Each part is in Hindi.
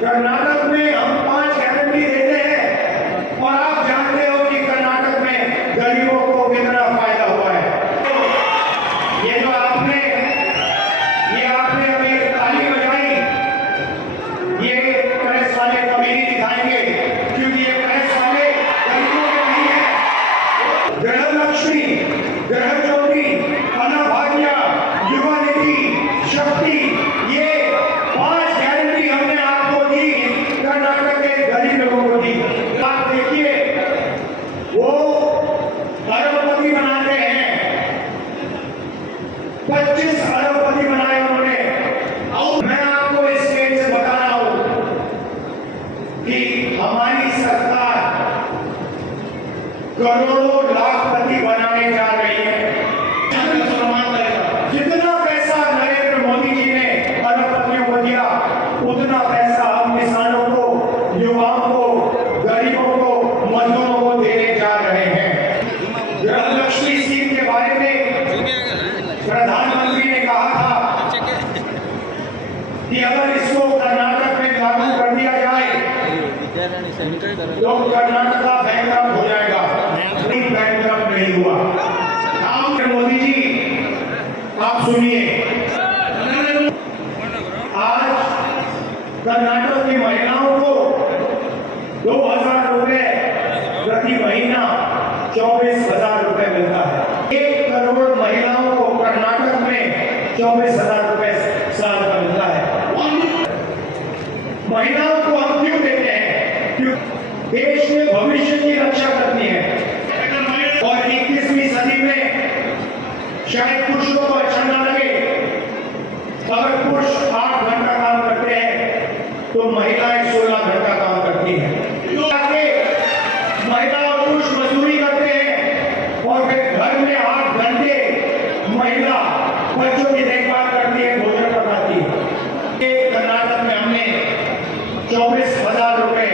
कर्नाटक में हम 5 गारंटी देते हैं और आप जानते हो कि कर्नाटक में गरीबों को कितना फायदा हुआ है। ये जो आपने अभी ताली बजाई, ये प्रेस वाले कभी नहीं दिखाएंगे क्योंकि ये प्रेस वाले गरीबों के नहीं है। ग्रह लक्ष्मी, ग्रह ज्योति, अन्नभाग्य, युवा निधि, शक्ति, ये 5 गारंटी हमने आपको दी, कर्नाटक के गरीब लोगों को दी। आप देखिए वो अरबपति बनाते हैं, 25 अरबपति बनाए उन्होंने। और मैं आपको इस स्टेज से बता रहा हूं कि हमारी सरकार करोड़ों लाखपति बनाने जा रही है। जितना पैसा नरेंद्र मोदी जी ने अरबपतियों को दिया, उतना पैसा हम किसानों को, युवाओं को, गरीबों को, मजदूरों को देने जा रहे हैं। गृह लक्ष्मी स्कीम के बारे में प्रधानमंत्री ने कहा था कि अगर इसको कर्नाटक में लागू कर दिया जाए तो कर्नाटक बैंकक्रप्ट हो जाएगा। बैंकक्रप्ट नहीं हुआ। मोदी जी आप सुनिए, आज कर्नाटक की महिलाओं को 2000 रुपए प्रति महीना 24,000 रुपए मिलता है। 1 करोड़ महिलाओं को कर्नाटक में 24,000 रुपए साल का मिलता है। महिलाओं को हम क्यों देते हैं? क्योंकि देश के भविष्य की रक्षा करती है और 21वीं सदी में शायद पुरुषों को अच्छा ना लगे, अगर पुरुष 8 घंटा काम करते हैं तो महिलाएं 16 घंटा काम करती हैं। महिला और पुरुष मजदूरी करते हैं और फिर घर में 8 घंटे महिला बच्चों की देखभाल करती है, भोजन बनाती है। कर्नाटक में हमने 24,000 रुपए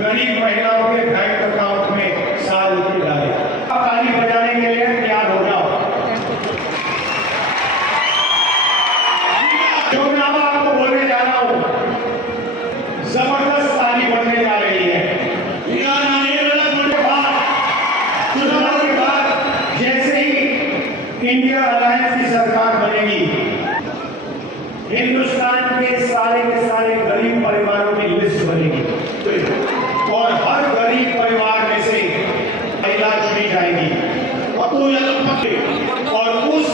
गरीब महिलाओं के बैंक अकाउंट में साल की डाले। ताली बजाने के लिए तैयार हो जाओ। जो मैं अब आपको बोलने जा रहा हूं, जबरदस्त ताली बनने जा रही है। चुनाव के बाद जैसे ही इंडिया अलायंस की सरकार बनेगी, हिंदुस्तान के सारे गरीब परिवारों की लिस्ट बनेगी और हर गरीब परिवार में से महिला चुनी जाएगी और उस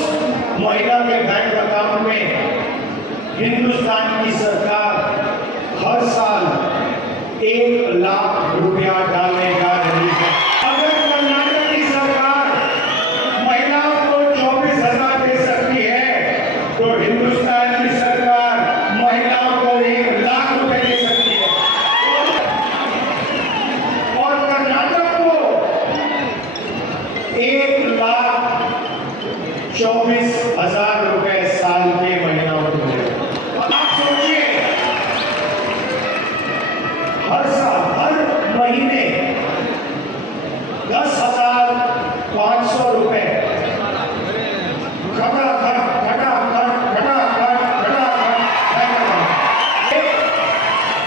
महिला के बैंक अकाउंट में हिंदुस्तान की सरकार हर साल 1 लाख रुपया डालने जा रही है। अगर कर्नाटक की सरकार महिलाओं को 24,000 दे सकती है तो हिंदुस्तान की सरकार महिलाओं को 1 लाख रुपए दे सकती है और कर्नाटक को 1,24,000 रुपए साल के महिलाओं को मिलेगा। आप सोचिए, हर साल हर महीने 10,500 रुपए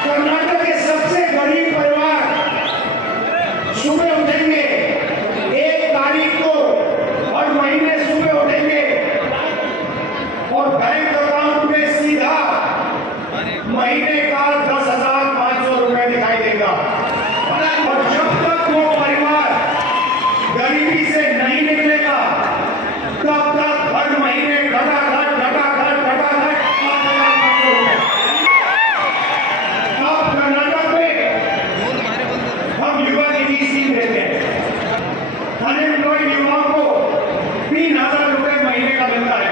कर्नाटक के सबसे गरीब परिवार सुबह उठेंगे 1 तारीख को, हर महीने सुबह उठेंगे और बैंक अकाउंट में सीधा महीने का 10,500 रुपए दिखाई देगा। और जब तक वो परिवार गरीबी से नहीं निकलेगा तब तक हर महीने घटाघट 5,500 रुपए। अब कर्नाटक में हम युवा निधि स्कीम देते हैं। अनएम्प्लॉयड युवाओं को 3,000 रुपए महीने का मिलता है।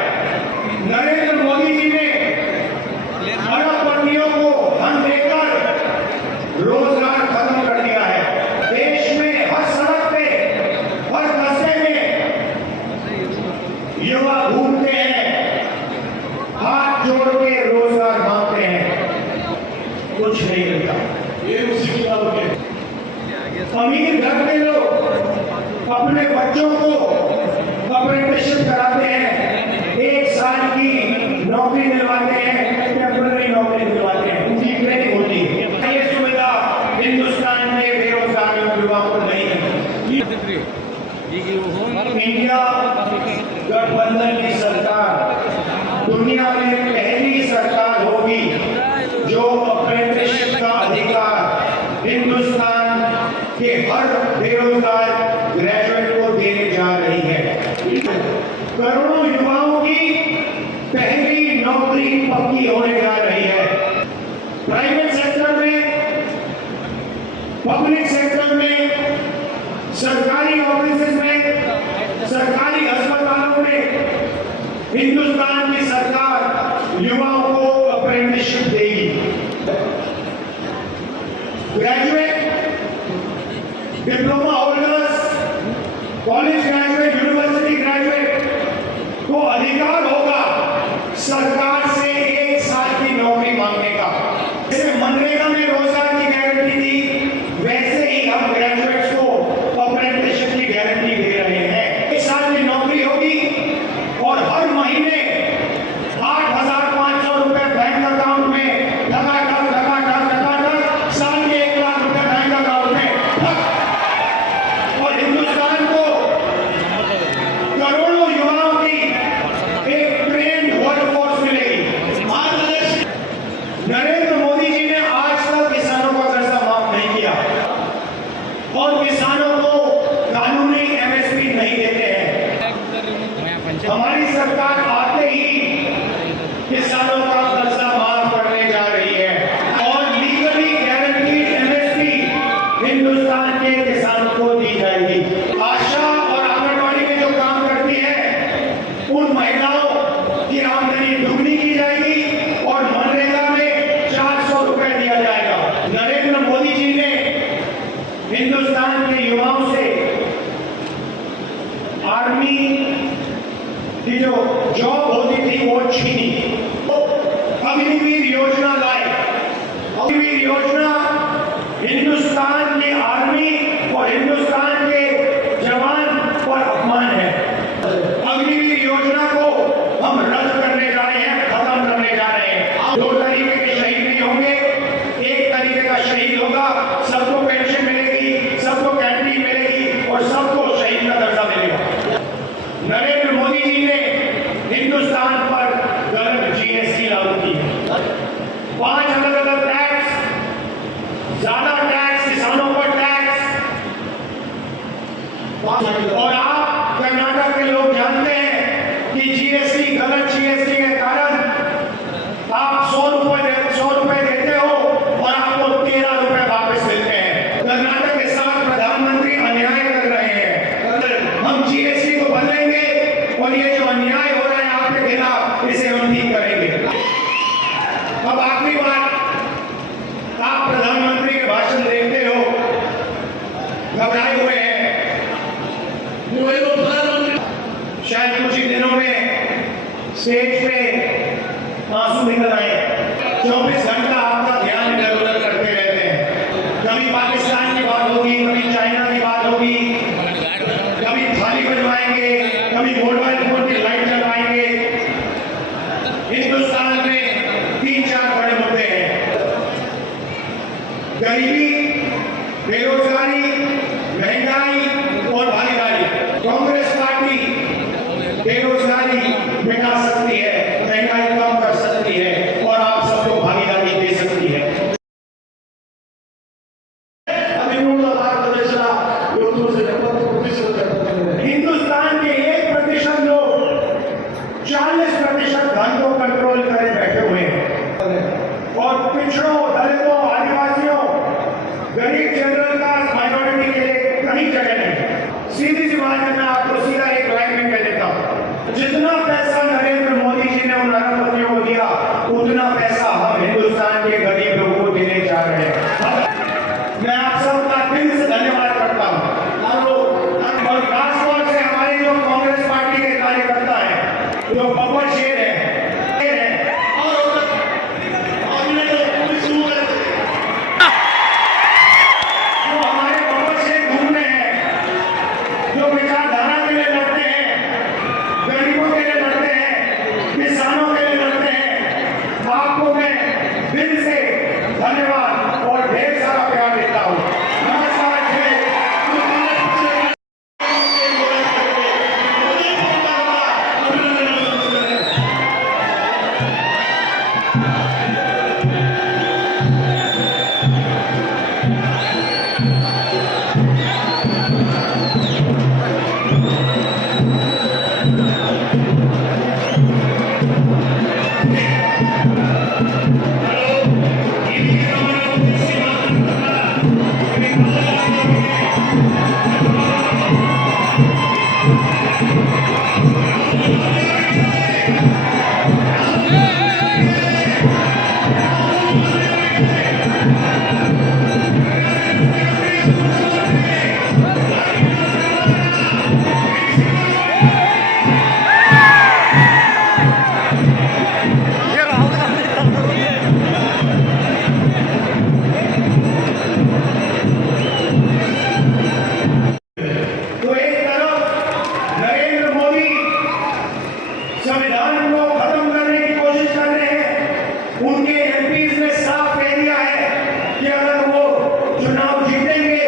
नरेंद्र मोदी जी ने अरबपतियों को धन देकर रोजगार खत्म कर दिया है। देश में हर सड़क पे, हर कस्बे में युवा घूमते हैं, हाथ जोड़ के रोजगार मांगते हैं, कुछ नहीं मिलता। ये उसी के अमीर घर के लोग अपने बच्चों को अप्रेंटिसशिप कराते हैं, 1 साल की नौकरी दिलवाते हैं, टेम्पररी नौकरी दिलवाते हैं, उनकी ट्रेनिंग होती है। ये सुविधा हिंदुस्तान में बेरोजगार युवाओं को नहीं है। इंडिया गठबंधन की सरकार दुनिया में पहली सरकार होगी जो अप्रेंटिसशिप का अधिकार हिंदुस्तान के हर बेरोजगार ग्रेजुएट को देने जा रही है। करोड़ों युवाओं की पहली नौकरी पक्की होने जा रही है। प्राइवेट सेक्टर में, पब्लिक सेक्टर में, सरकारी ऑफिस में, सरकारी अस्पतालों में हिंदुस्तान की सरकार युवाओं को अप्रेंटिसशिप देगी। Graduate, diploma holders, college graduate, university graduate को अधिकार होगा सरकार से 1 साल की नौकरी मांगने का। जैसे मनरेगा में रोजगार की गारंटी थी, वैसे ही हम ग्रेजुएट्स को अप्रेंटिसशिप की गारंटी दे रहे हैं। 1 साल की नौकरी होगी और हर महीने 8,500 रुपए बैंक अकाउंट में लगाकर साल के 1 लाख रुपए बैंक अकाउंट में, और हिंदुस्तान को करोड़ों युवाओं की एक ट्रेंड वर्कफोर्स मिलेगी। नरेंद्र मोदी जी ने आज तक किसानों का कर्जा माफ नहीं किया और किसानों को कानूनी एमएसपी नहीं देते हैं। हमारी सरकार आते ही किसानों का कर्जा माफ करने जा रही है और लीगली गारंटीड एमएसपी हिंदुस्तान के किसानों को दी जाएगी। आशा और आंगनबाड़ी में जो काम करती है उन महिलाओं की आमदनी दुगनी की जाएगी और मनरेगा में 400 रुपए दिया जाएगा। नरेंद्र मोदी जी ने हिंदुस्तान के युवाओं से आर्मी की जो जॉब होती थी वो छीनी। अग्निवीर योजना लाए। अग्निवीर योजना हिंदुस्तान की आर्मी और हिंदुस्तान के जवान पर अपमान है। अग्निवीर योजना को हम रद्द करने जा रहे हैं, खत्म करने जा रहे हैं। 2 तरीके के शहीद नहीं होंगे। एक तरीके का शहीद होगा, सबको पेंशन मिलेगी, सबको कैंटीन मिलेगी और सबको शहीद का दर्जा मिलेगा। नरेंद्र मोदी जी ने हिंदुस्तान पर गलत जीएसटी लागू की है। 5 अलग-अलग टैक्स, ज्यादा टैक्स, किसानों पर टैक्स। और आप कर्नाटक के लोग जानते हैं कि जीएसटी, गलत जीएसटी के कारण आप 100 रुपए देते हो और आपको 13 रुपए वापस मिलते हैं। कर्नाटक के साथ प्रधानमंत्री अन्याय कर रहे हैं। हम जीएसटी को बदलेंगे और ये जो अन्याय हो रहा है आपके खिलाफ, इसे हम ठीक करेंगे। अब आखिरी बात, आप प्रधानमंत्री के भाषण देखते हो, घबराए हुए हैं। शायद कुछ ही दिनों में स्टेज पे आंसू निकल आए। 24 घंटा आपका ध्यान इधर उधर करते रहते हैं। कभी पाकिस्तान की बात होगी, कभी चाइना की बात होगी, कभी थाली बजवाएंगे, कभी मोबाइल फोन की लाइट जलवाएंगे। हिंदुस्तान में 3-4 बड़े मुद्दे हैं: गरीबी, बेरोजगारी, महंगाई और भागीदारी। कांग्रेस पार्टी बेरोजगारी मिटा सकती है, महंगाई कम कर सकती है और आप सबको भागीदारी दे सकती है। हिंदुस्तान के 1% लोग 40% धन को कंट्रोल करे बैठे हुए हैं और पिछड़ों, दलितों, आदिवासियों, गरीब जनरल कास्ट, माइनॉरिटी के लिए कहीं जगह नहीं। सीधी सी बात है, मैं आपको सीधा एक लाइन में कह देता हूं, जितना पैसा नरेंद्र मोदी जी ने उन अरबपतियों को दिया, उतना पैसा हम हिंदुस्तान के गरीब लोगों को देने जा रहे हैं। मैं आप सबका दिल से धन्यवाद करता हूं और खासतौर से हमारे जो कांग्रेस पार्टी के कार्यकर्ता हैं, जो बब्बर शेर है विचारधारा के लिए लड़ते हैं, गरीबों के लिए लड़ते हैं, किसानों के लिए लड़ते हैं। आपको मैं दिल से धन्यवाद और ढेर सारा प्यार देता हूँ। नमस्कार। संविधान को खत्म करने की कोशिश कर रहे हैं। उनके एमपीज ने साफ कह दिया है कि अगर वो चुनाव जीतेंगे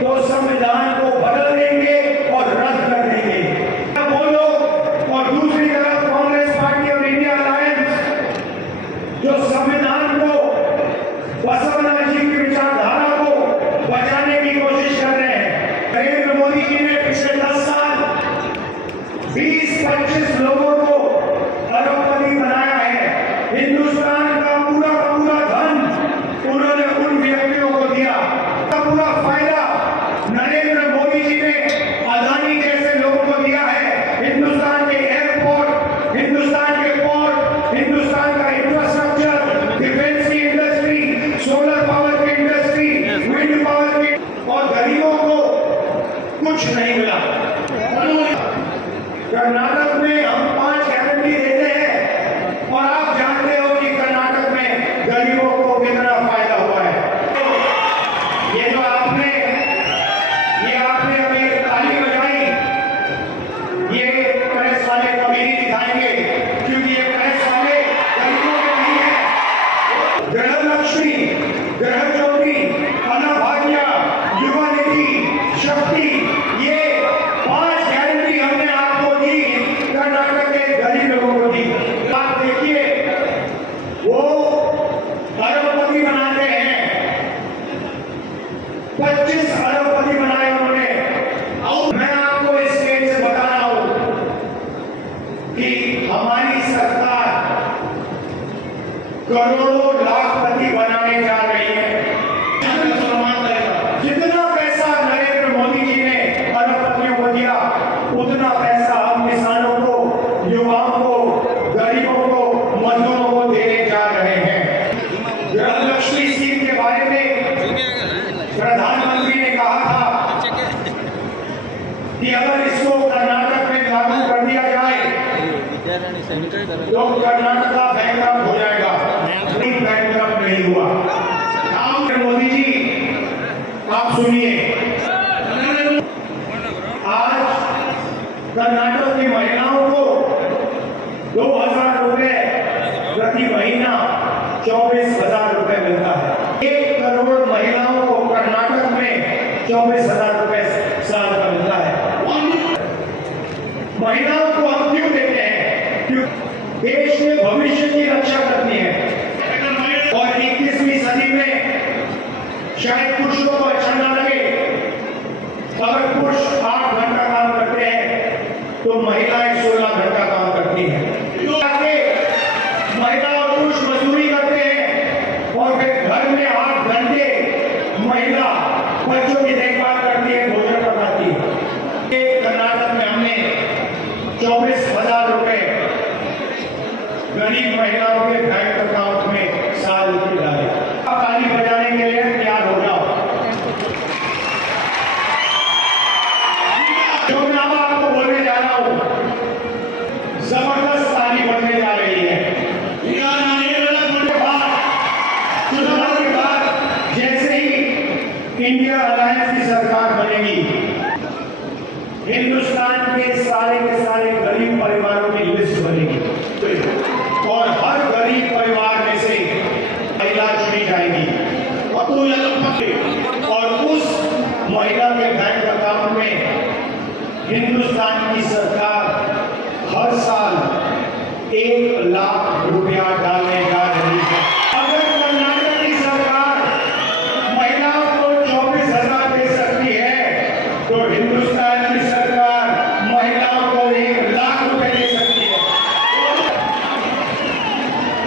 तो संविधान को बदल देंगे और रद्द कर देंगे। वो लोग और दूसरी तरफ कांग्रेस पार्टी और इंडिया अलायंस जो संविधान को, बसवना जी की विचारधारा को बचाने की कोशिश कर रहे हैं। नरेंद्र मोदी जी ने पिछले 10 साल 20-25 लोगों को अरबपति बनाया है। हिंदुस्तान का पूरा धन उन्होंने उन व्यक्तियों को दिया। पूरा फायदा नरेंद्र मोदी जी ने अदानी जैसे लोगों को दिया है। हिंदुस्तान के एयरपोर्ट, हिंदुस्तान के पोर्ट, हिंदुस्तान का इंफ्रास्ट्रक्चर, डिफेंस की इंडस्ट्री, सोलर पावर की इंडस्ट्री, विंड पावर की, और गरीबों को कुछ नहीं मिला। कर्नाटक में हम 5 गारंटी देते हैं और आप जानते हो कि कर्नाटक में गरीबों को कितना फायदा हुआ है। ये जो आपने अभी ताली बजाई, ये प्रेस वाले कभी नहीं दिखाएंगे, क्योंकि ये प्रेस वाले गरीबों के नहीं है। गृह लक्ष्मी, गृह ज्योति, अन्नभाग्य, युवा निधि, शक्ति, ये 5 गारंटी हमने आपको दी, कर्नाटक के गरीब लोगों को दी। आप देखिए, वो अरबपति बनाते हैं, 25 अरबपति बनाए उन्होंने। मैं आपको इस स्टेज से बता रहा हूं कि हमारी सरकार करोड़ों लाखपति बनाने जा रही है। जितना पैसा नरेंद्र मोदी जी ने अरबपतियों को दिया, उतना पैसा हम किसानों को, युवाओं को, गरीबों को, मजदूरों को देने जा रहे हैं। गृह लक्ष्मी स्कीम के बारे में प्रधानमंत्री ने कहा था कि अगर इसको कर्नाटक में लागू कर दिया जाए तो कर्नाटक बैंकक्रप्ट हो जाएगा। बैंकक्रप्ट नहीं हुआ। मोदी जी, आप सुनिए, आज कर्नाटक की महिलाओं को 2000 रुपए प्रति महीना 24,000 रुपए मिलता है। 1 करोड़ महिलाओं को कर्नाटक में 24,000 रुपए साल का मिलता है। महिलाओं को हम क्यों देते हैं? क्योंकि देश के भविष्य की रक्षा करती है। और 21वीं सदी में शायद पुरुषों को अच्छा ना लगे, अगर पुरुष 8 घंटा काम करते हैं तो महिलाएं 16 घंटा काम करती हैं। महिला और पुरुष मजदूरी करते हैं और फिर घर में 8 घंटे महिला बच्चों की देखभाल करती है, भोजन पकाती है। कर्नाटक में हमने 24,000 रुपए गरीब महिलाओं के बैंक अकाउंट में साल की डाले। ताली बजाने के लिए तैयार हो जाओ। जो मैं अब आपको बोलने जा रहा हूं, जबरदस्त ताली बनने जा रही है। चुनाव के बाद जैसे ही इंडिया अलायंस की सरकार बनेगी, हिंदुस्तान के सारे गरीब परिवारों की लिस्ट बनेगी और हर गरीब परिवार की सरकार हर साल 1 लाख रुपया डालने जा रही है। अगर कर्नाटक की सरकार महिलाओं को 24,000 दे सकती है तो हिंदुस्तान की सरकार महिलाओं को 1 लाख रुपए दे सकती है।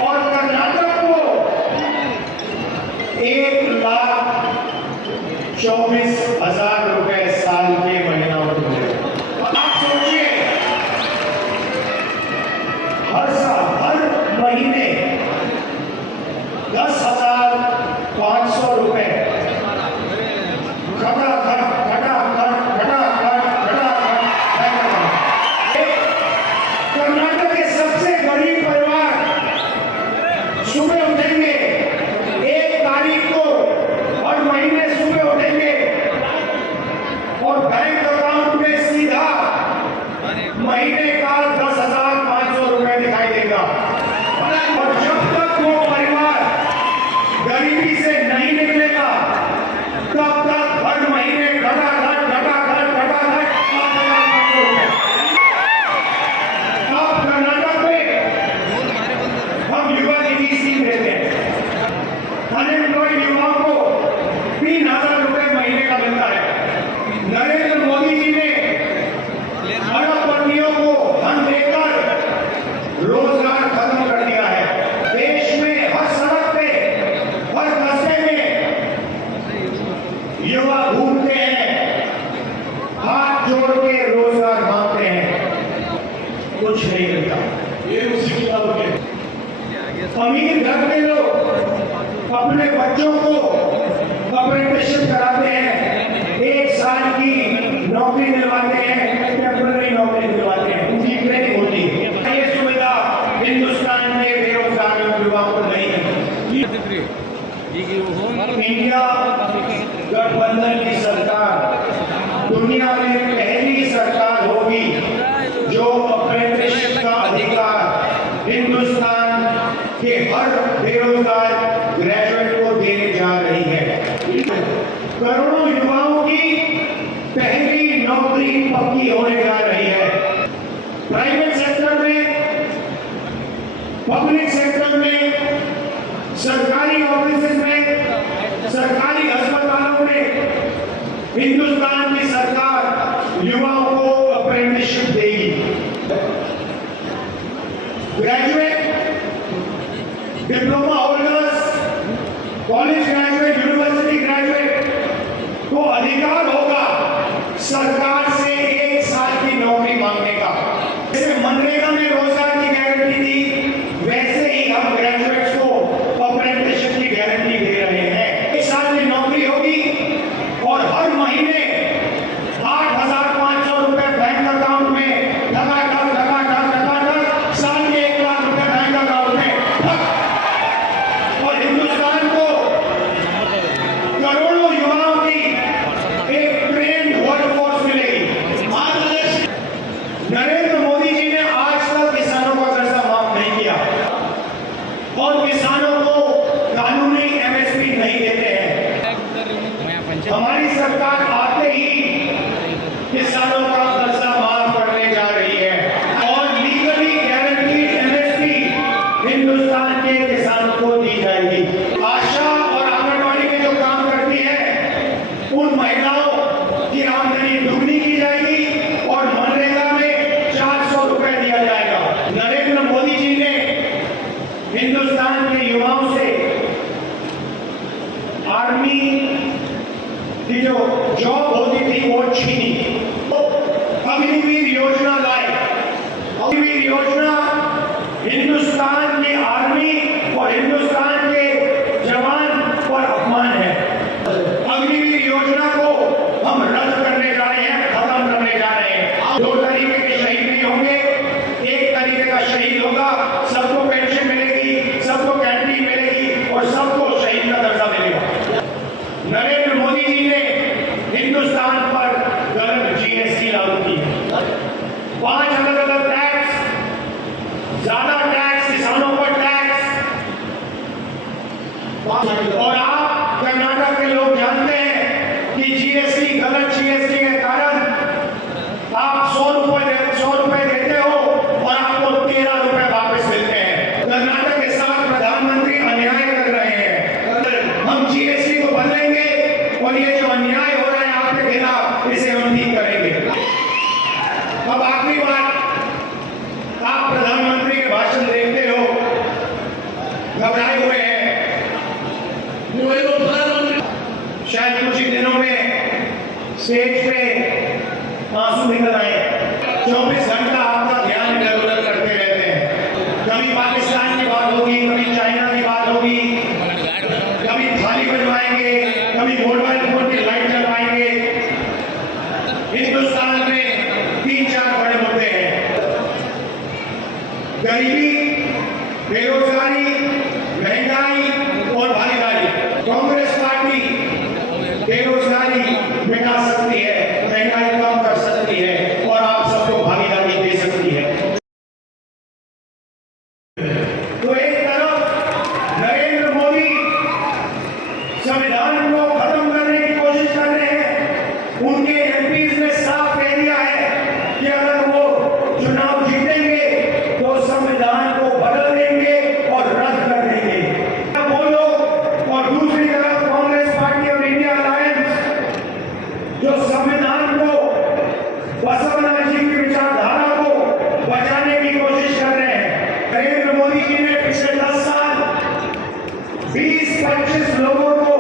और कर्नाटक को 1,24,000 रुपए साल के महिलाओं को मिले। आप सोचिए, हर साल हर महीने 10,500 रुपए कर्नाटक के सबसे गरीब परिवार सुबह उठेंगे 1 तारीख को, हर महीने सुबह उठेंगे और बैंक अकाउंट में सीधा महीने का 10,500 रुपए दिखाई देगा। और जब तक वो परिवार गरीबी से नहीं निकलेगा तब तक हर महीने घटाघट 5,500 रुपए। अब कर्नाटक में हम युवा निधि स्कीम देते हैं। अनएम्प्लॉयड युवाओं को 3,000 रुपए महीने का मिलता है। नरेंद्र मोदी जी ने अरबपतियों को धन देकर रोजगार खत्म कर दिया है। देश में हर सड़क पे, हर कस्बे में युवा घूमते हैं, हाथ जोड़ के रोजगार मांगते हैं, कुछ नहीं मिलता। ये उसी किताब के अमीर घर के लोग अपने बच्चों को अप्रेंटिसशिप कराते हैं, 1 साल की नौकरी दिलवाते हैं, टेम्पररी नौकरी दिलवाते हैं, उनकी ट्रेनिंग होती है। ये सुविधा हिंदुस्तान में बेरोजगार युवाओं को नहीं है। इंडिया गठबंधन की सरकार दुनिया में पहली सरकार होगी जो अप्रेंटिसशिप का अधिकार हिंदुस्तान के हर बेरोजगार ग्रेजुएट को देने जा रही है। करोड़ों युवाओं की पहली नौकरी पक्की होने जा रही है। प्राइवेट सेक्टर में, पब्लिक सेक्टर में, सरकारी ऑफिस में, सरकारी अस्पतालों में हिंदुस्तान की सरकार युवाओं को अप्रेंटिसशिप देगी। Graduate, diploma holders, college graduate, university graduate को अधिकार होगा सरकार से 1 साल की नौकरी मांगने का। जैसे मनरेगा में रोजगार की गारंटी थी, वैसे ही हम ग्रेजुएट्स को अप्रेंटिसशिप की गारंटी दे रहे हैं। 1 साल की नौकरी होगी और हर महीने 8,500 रुपए बैंक अकाउंट में साल के 1 लाख रुपए बैंक अकाउंट में। और हिंदुस्तान को करोड़ों युवाओं की एक ट्रेंड वर्कफोर्स मिलेगी। नरेंद्र मोदी जी ने आज तक किसानों का कर्जा माफ नहीं किया और किसानों को कानूनी एमएसपी नहीं देते हैं। हमारी सरकार आते ही किसानों का कर्जा माफ करने जा रही है और लीगली गारंटीड एमएसपी हिंदुस्तान के किसानों को दी जाएगी। आशा और आंगनबाड़ी में जो काम करती है उन महिलाओं की आमदनी दुगनी की जाएगी और मनरेगा में 400 रुपए दिया जाएगा। नरेंद्र मोदी जी ने हिंदुस्तान के युवाओं से आर्मी की जो जॉब होती थी वो छीनी। अग्निवीर योजना लाए। अग्निवीर योजना हिंदुस्तान की आर्मी और हिंदुस्तान के जवान पर अपमान है। अग्निवीर योजना को हम रद्द करने जा रहे हैं, खत्म करने जा रहे हैं। 2 तरीके के शहीद नहीं होंगे। एक तरीके का शहीद होगा, सबको पेंशन मिलेगी, सबको कैंटीन मिलेगी और सबको शहीद का दर्जा मिलेगा। नरेंद्र मोदी जी ने हिंदुस्तान पर गलत जीएसटी लागू की है। 5 अलग-अलग टैक्स, ज्यादा टैक्स, किसानों पर टैक्स। और आप कर्नाटक के लोग जानते हैं कि जीएसटी, गलत जीएसटी के कारण आप 100 रुपए देते शायद कुछ ही दिनों में स्टेज पे आंसू निकल आए। 24 घंटा आपका ध्यान इधर उधर करते रहते हैं। कभी पाकिस्तान की बात होगी, कभी चाइना की बात होगी, कभी थाली बजवाएंगे, कभी मोबाइल फोन की लाइट जलवाएंगे। हिंदुस्तान में 3-4 बड़े मुद्दे हैं: गरीबी, बेरोजगारी, महंगाई और भागीदारी। कांग्रेस पार्टी बेरोजगारी मिटा सकती है, महंगाई कम कर सकती है और आप सबको भागीदारी दे सकती है। तो एक तरफ नरेंद्र मोदी संविधान को खत्म करने की कोशिश कर रहे हैं। उनके एमपीज ने साफ कह दिया है कि अगर वो चुनाव जीतेंगे तो संविधान को बदल देंगे और रद्द कर देंगे। वो लोग और दूसरी तरफ कांग्रेस पार्टी और इंडिया अलायंस जो संविधान को, बसवना जी की विचारधारा को बचाने की कोशिश कर रहे हैं। नरेंद्र मोदी जी ने पिछले 10 साल 20-25 लोगों को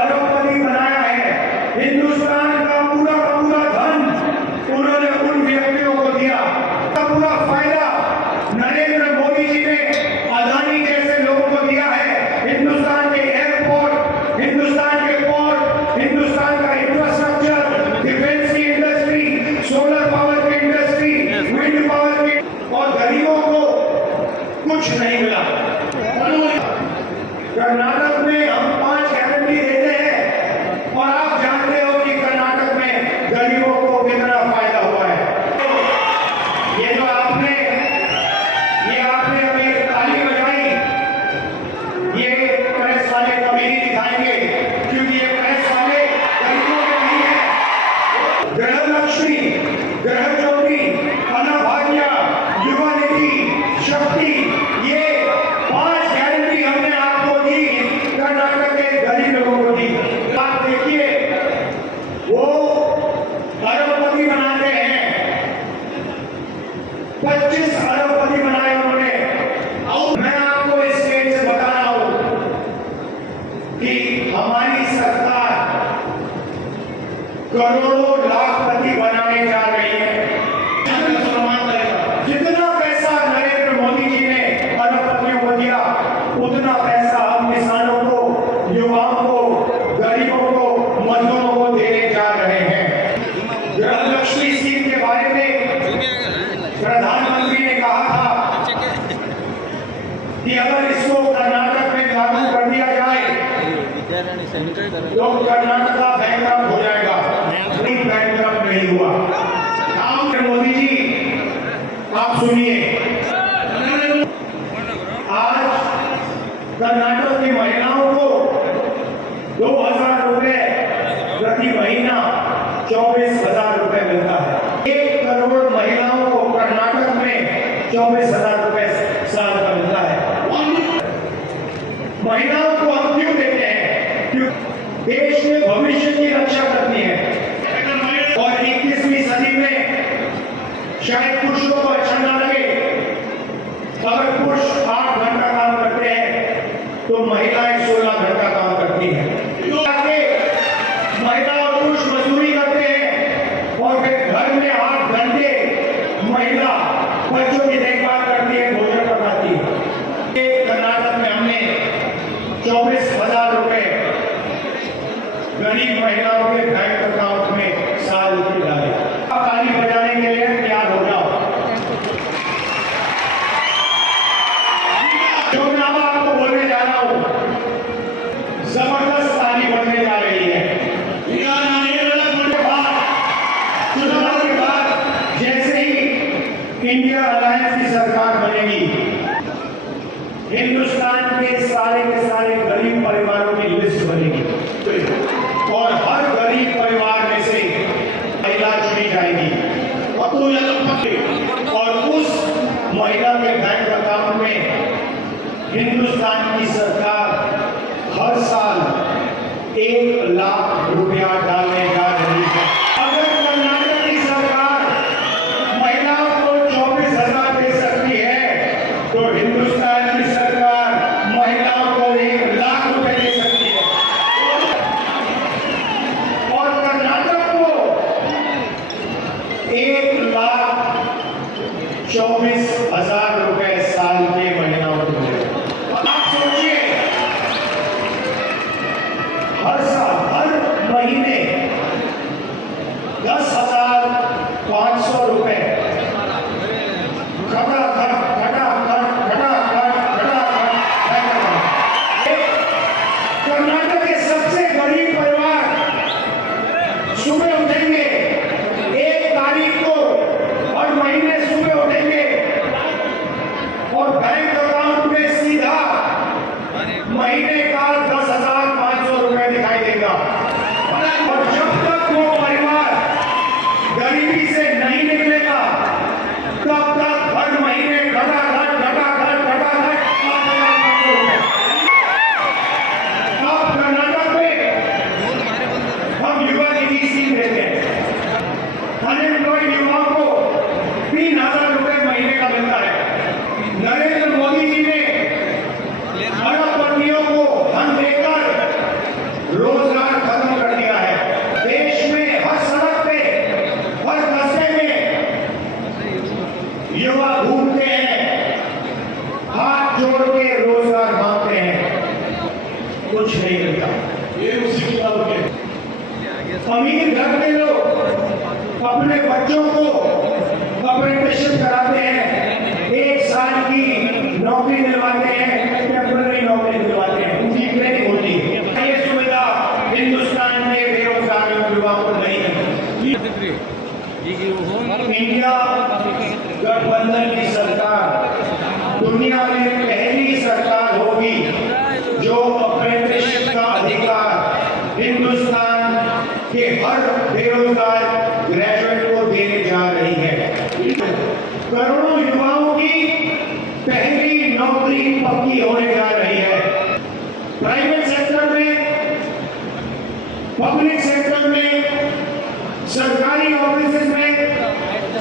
अरबपति बनाया है। हिंदुस्तान का पूरा धन उन्होंने उन व्यक्तियों को दिया। पूरा फायदा नरेंद्र मोदी जी ने अदानी जैसे लोगों को दिया है। हिंदुस्तान के एयरपोर्ट, हिंदुस्तान के पोर्ट, हिंदुस्तान का इंफ्रास्ट्रक्चर, डिफेंस की इंडस्ट्री, सोलर पावर की इंडस्ट्री, विंड पावर की, और गरीबों को कुछ नहीं मिला। कर्नाटक में हम 5 गारंटी देते हैं और आप जानते हो कि कर्नाटक में गरीबों को कितना फायदा हुआ है। ये जो आपने अभी ताली बजाई, ये प्रेस वाले कभी नहीं दिखाएंगे, क्योंकि ये प्रेस वाले गरीबों के नहीं है। ग्रह लक्ष्मी, ग्रह ज्योति, अन्नभाग्य, युवा निधि, शक्ति, ये 5 गारंटी हमने आपको दी, कर्नाटक के गरीब लोगों को दी। आप देखिए, वो अरबपति बनाते हैं, 25 अरबपति बनाए उन्होंने। और मैं आपको इस स्टेज से बता रहा हूं कि हमारी सरकार करोड़ों लाखपति बनाने जा रही है। जितना पैसा नरेंद्र मोदी जी ने अरबपतियों को दिया, उतना पैसा हम किसानों को, युवाओं को, गरीबों को, मजदूरों को देने जा रहे हैं। गृह लक्ष्मी स्कीम के बारे में प्रधानमंत्री ने कहा था कि अगर इसको कर्नाटक में लागू कर दिया जाए तो कर्नाटक बैंकक्रप्ट हो जाएगा। बैंकक्रप्ट नहीं हुआ। मोदी जी, आप सुनिए, आज कर्नाटक की महिलाओं को 2000 रुपए प्रति महीना 24,000 रुपए मिलता है। 1 करोड़ महिलाओं को कर्नाटक में 24,000 रुपए साल का मिलता है। महिलाओं को हम क्यों देते हैं? क्योंकि देश के भविष्य की रक्षा करनी है। और 21वीं सदी में शायद पुरुषों को अच्छा ना लगे, अगर पुरुष 8 घंटा काम करते हैं तो महिलाएं 16 घंटा काम करती हैं। महिला और पुरुष मजदूरी करते हैं और फिर घर में 8 घंटे महिला बच्चों की देखभाल करती है, भोजन पकाती है। कर्नाटक में हमने 24,000 रुपए गरीब महिलाओं के बैंक अकाउंट में साल की डाले। ताली बजाने के लिए तैयार हो जाओ। जो मैं आपको बोलने जा रहा हूं, जबरदस्त ताली बढ़ने जा रही है। चुनाव के बाद जैसे ही इंडिया अलायंस की सरकार बनेगी, हिंदुस्तान के सारे गरीब परिवारों की लिस्ट बनेगी और हर गरीब परिवार में से महिला चुनी जाएगी और उस महिला के बैंक अकाउंट में हिंदुस्तान की सरकार हर साल 1 लाख रुपया डालने जा रही है। अगर कर्नाटक की सरकार महिलाओं को 24,000 दे सकती है तो हिंदुस्तान की सरकार महिलाओं को 1 लाख महीने का 10,500 रुपए दिखाई देगा। और जब तक वो परिवार गरीबी से नहीं निकलेगा तब तक हर महीने घटाघट 5,500 रुपए। अब कर्नाटक में हम युवा निधि स्कीम देते हैं, अनएम्प्लॉयड युवाओं को 3,000 रुपए महीने का मिलता है। नरेंद्र मोदी जी ने अरबपतियों को धन देकर रोजगार खत्म कर दिया है। देश में हर सड़क पे, हर कस्बे में युवा घूमते हैं, हाथ जोड़ के रोजगार मांगते हैं, कुछ नहीं मिलता। ये उसी की बात है। अमीर घर के लोग अपने बच्चों को अप्रेंटिसशिप कराते हैं, 1 साल की नौकरी दिलवाते हैं, टेम्पररी नौकरी दिलवाते हैं, उनकी ट्रेनिंग होती है। ये सुविधा हिंदुस्तान में बेरोजगार युवाओं को नहीं है। इंडिया गठबंधन की सरकार दुनिया में पहली सरकार होगी जो अप्रेंटिसशिप का अधिकार हिंदुस्तान के हर बेरोजगार ग्रेजुएट को देने जा रही है। करोड़ों युवाओं की पहली नौकरी पक्की होने जा रही है। प्राइवेट सेक्टर में, पब्लिक सेक्टर में, सरकारी ऑफिस में,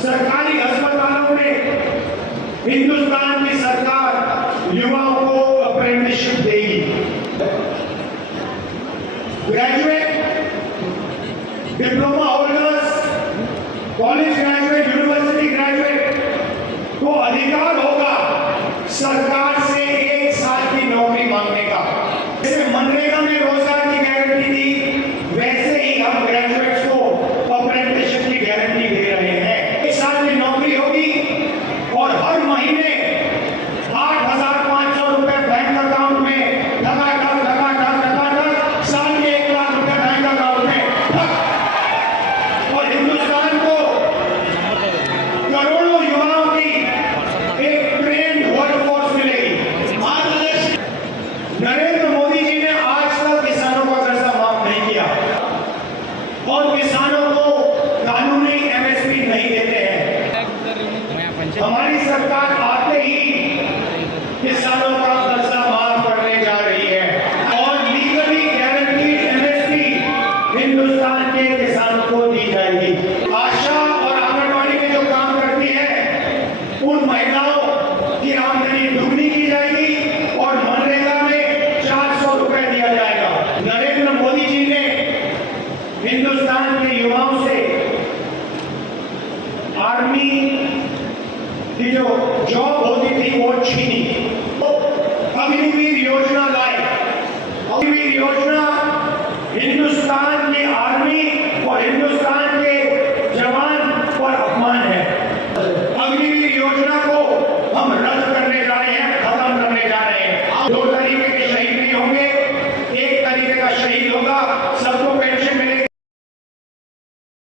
सरकारी अस्पतालों में हिंदुस्तान की सरकार युवाओं को अप्रेंटिसशिप देगी। Graduate, diploma holders, college graduate, university graduate को अधिकार होगा सरकार से 1 साल की नौकरी मांगने का। जैसे मनरेगा में रोजगार की गारंटी थी, वैसे ही हम ग्रेजुएट्स को अप्रेंटिसशिप की गारंटी दे रहे हैं। 1 साल की नौकरी होगी और हर महीने 8,500 रुपए बैंक अकाउंट में लगातार साल में 1 लाख रुपए बैंक अकाउंट में। और हिंदुस्तान को करोड़ों युवाओं की एक ट्रेंड वर्कफोर्स मिलेगी। नरेंद्र मोदी जी ने आज तक किसानों का कर्जा माफ नहीं किया और किसानों को कानूनी एमएसपी नहीं देते हैं। हमारी सरकार आते ही किसानों का कर्जा माफ करने जा रही है और लीगली गारंटीड एमएसपी हिंदुस्तान के किसानों को दी जाएगी। आशा और आंगनबाड़ी में जो काम करती है उन महिलाओं की आमदनी दुगनी की जाएगी और मनरेगा में 400 रुपए दिया जाएगा। नरेंद्र मोदी जी ने हिंदुस्तान के युवाओं से आर्मी की जो जॉब होती थी वो छीनी। अग्निवीर